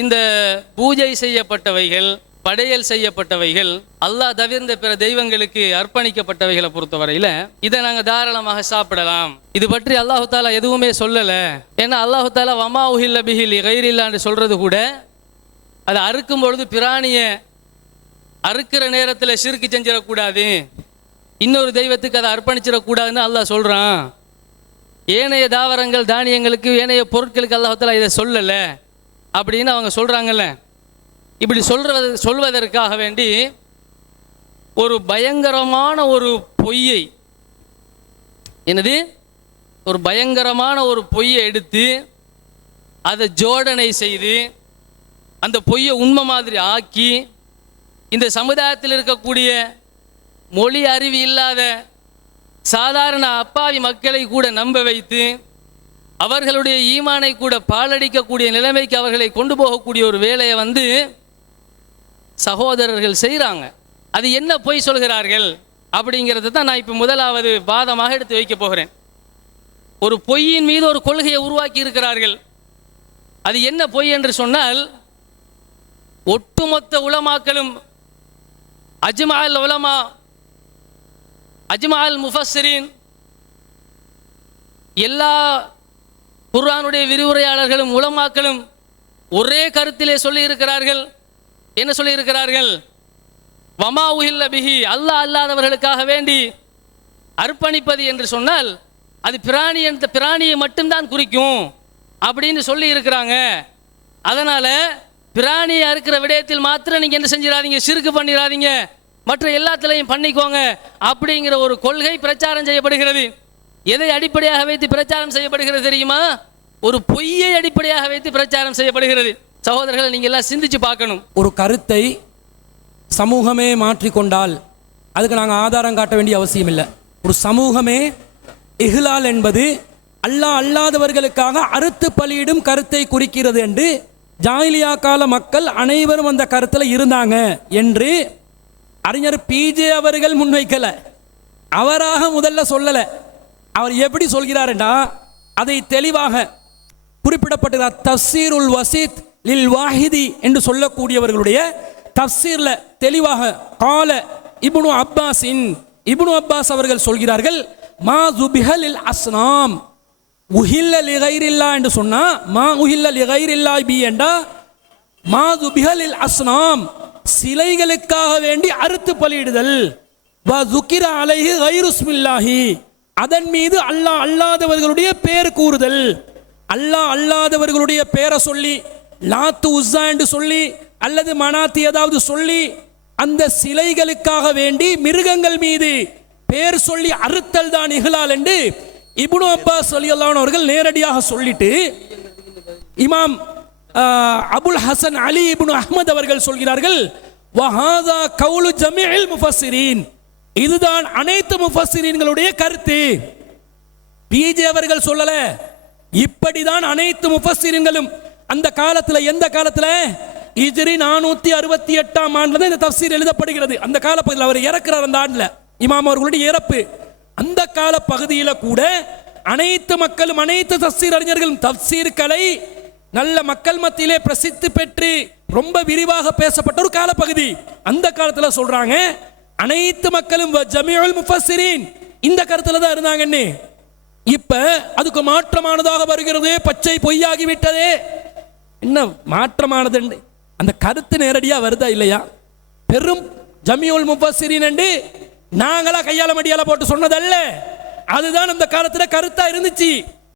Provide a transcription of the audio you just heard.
இந்த பூஜை செய்யப்பட்டவைகள், படையல் செய்யப்பட்டவைகள், அல்லாஹ் தவிர்ந்த பிற தெய்வங்களுக்கு அர்ப்பணிக்கப்பட்டவைகளை பொறுத்தவரையில் இதை நாங்கள் தாராளமாக சாப்பிடலாம். இது பற்றி அல்லாஹு தாலா எதுவுமே சொல்லலை. ஏன்னா அல்லாஹு தாலா வமா உஹில்ல பிஹி லிகைரில்லான்னு சொல்கிறது கூட அதை அறுக்கும் பொழுது பிராணியை அறுக்கிற நேரத்தில் ஷிர்க் செஞ்சிடக்கூடாது, இன்னொரு தெய்வத்துக்கு அதை அர்ப்பணிச்சிடக்கூடாதுன்னு அல்லாஹ் சொல்கிறான். ஏனைய தாவரங்கள் தானியங்களுக்கு ஏனைய பொருட்களுக்கு அல்லாஹு தாலா இதை சொல்லலை அப்படின்னு அவங்க சொல்கிறாங்கல்ல. இப்படி சொல்வதற்காக வேண்டி ஒரு பயங்கரமான ஒரு பொய்யை, என்னது, ஒரு பயங்கரமான ஒரு பொய்யை எடுத்து அதை ஜோடனை செய்து அந்த பொய்யை உண்மை மாதிரி ஆக்கி இந்த சமுதாயத்தில் இருக்கக்கூடிய மொழி அறிவு இல்லாத சாதாரண அப்பாவி மக்களை கூட நம்ப வைத்து அவர்களுடைய ஈமானை கூட பாலடிக்கக்கூடிய நிலைமைக்கு அவர்களை கொண்டு போகக்கூடிய ஒரு வேலையை சகோதரர்கள் செய்கிறாங்க. அது என்ன பொய் சொல்கிறார்கள் அப்படிங்கிறது தான் நான் இப்போ முதலாவது வாதமாக எடுத்து வைக்க போகிறேன். ஒரு பொய்யின் மீது ஒரு கொள்கையை உருவாக்கி இருக்கிறார்கள். அது என்ன பொய் என்று சொன்னால், ஒட்டுமொத்த உலமாக்களும் அஜ்மால் உலமா, அஜ்மால் முஃபஸ்ஸிரீன், எல்லா குர்ஆனுடைய விரிவுரையாளர்களும் உலமாக்களும் ஒரே கருத்திலே சொல்லி இருக்கிறார்கள். என்ன சொல்லி இருக்கிறார்கள்? வமா உஹில்ல பிஹி, அல்லாஹ் அல்லாதவர்களுக்காக வேண்டி அர்ப்பணிப்பது என்று சொன்னால் அது பிராணியை மட்டும்தான் குறிக்கும் அப்படின்னு சொல்லி இருக்கிறாங்க. அதனால பிராணியை அறுக்கிற விடயத்தில் மாத்திரம் நீங்க என்ன செஞ்சிடாதீங்க, ஷிர்க் பண்ணிடாதீங்க, மற்ற எல்லாத்திலையும் பண்ணிக்கோங்க அப்படிங்கிற ஒரு கொள்கை பிரச்சாரம் செய்யப்படுகிறது. எதை அடிப்படையாக வைத்து பிரச்சாரம் செய்யப்படுகிறது தெரியுமா? ஒரு பொய்யை அடிப்படையாக வைத்து பிரச்சாரம் செய்யப்படுகிறது. சகோதரர்களை நீங்க எல்லாம் சிந்திச்சு பார்க்கணும். ஒரு கருத்தை சமூகமே மாற்றிக்கொண்டால் அதுக்கு நாங்கள் ஆதாரம் காட்ட வேண்டிய அவசியம் இல்லை. ஒரு சமூகமே இஹ்லால் என்பது அல்லாஹ் அல்லாதவர்களுக்காக அறுத்து பலியிடும் கருத்தை குறிக்கிறது என்று ஜாஹிலியா கால மக்கள் அனைவரும் அந்த கருத்தில் இருந்தாங்க என்று அறிஞர் பிஜே அவர்கள் முன்வைக்கல, அவராக முதல்ல சொல்லலை. அவர் எப்படி சொல்கிறார்னா அதை தெளிவாக குறிப்பிடப்பட்டிருக்கிறார். தஃசீருல் வசீத் லில் வாஹிதி என்று சொல்லக்கூடியவர்களுடைய தஃசீர்ல தெளிவாக கால இப்னு அப்பாஸ் அவர்கள் சொல்கிறார்கள், மா ஜுபிஹலில் அஸ்னாம் உஹில்ல லிகைரில்லா என்று சொன்னா மா உஹில்ல லிகைரில்லா பி என்றா மா ஜுபிஹலில் அஸ்னாம், சிலைகளுக்காக வேண்டி அறுத்து பலியிடுதல், வ ஸுகிர அலைஹி கைருஸ்மில்லாஹி, அதன் மீது அல்லாஹ் அல்லாதவர்களுடைய பெயர் கூறுதல். அல்லாஹ் அல்லாதவர்களுடைய பெயரை சொல்லி லாத்து உஸ்ஸா என்று சொல்லி அல்லது மனாத்தி ஏதாவது சொல்லி அந்த சிலைகளுக்காக வேண்டி மிருகங்கள் மீது பெயர் சொல்லி அறுத்தல் தான் இஹ்லால் என்று இப்னு அப்பாஸ் ரலியல்லாஹு அன்ஹு அவர்கள் நேரடியாக சொல்லிட்டு இமாம் அபுல் ஹசன் அலி இப்னு அஹ்மத் அவர்கள் சொல்கிறார்கள், வஹாதா கவுலு ஜமீஇல் முஃபஸ்ஸிரீன், இதுதான் அனைத்து முஃபஸ்ஸிரீன்களுடைய கருத்து. பிஜே அவர்கள் சொல்லல, இப்படிதான் அனைத்து முஃபஸ்ஸிரீன்களும் அந்த காலத்தில், எந்த காலத்தில், ஹிஜ்ரி 468ஆம் ஆண்டுல இந்த தஃப்சீர் எழுதப்படுகிறது. அந்த காலப்பகுதியில் அவர் இறக்கிறார். அந்த ஆண்டுல இமாம் அவர்களுடைய இறப்பு. அந்த கால பகுதியில் கூட அனைத்து மக்களும் அனைத்து தஃப்சீர் அறிஞர்களும் தஃப்சீர்களை நல்ல மக்கள் மத்தியிலே பிரசித்தி பெற்று ரொம்ப விரிவாக பேசப்பட்ட ஒரு காலப்பகுதி. அந்த காலத்தில் சொல்றாங்க அனைத்து மக்களும் ஜமீஉல் முஃபஸ்ஸிரீன் இந்த கருத்துல தான் இருந்தாங்கன்னு. இப்ப அதுக்கு மாற்றமானதாக வருகிறது, பச்சை பொய்யாகி விட்டதே. என்ன மாற்றமானது? அந்த கருத்து நேரடியா வருதா இல்லையா? பெரும் ஜமீஉல் முஃபஸ்ஸிரீன் என்று நாங்களா கையால மடியால போட்டு சொன்னதல்ல, அதுதான் அந்த காலத்துல கருத்தா இருந்துச்சு.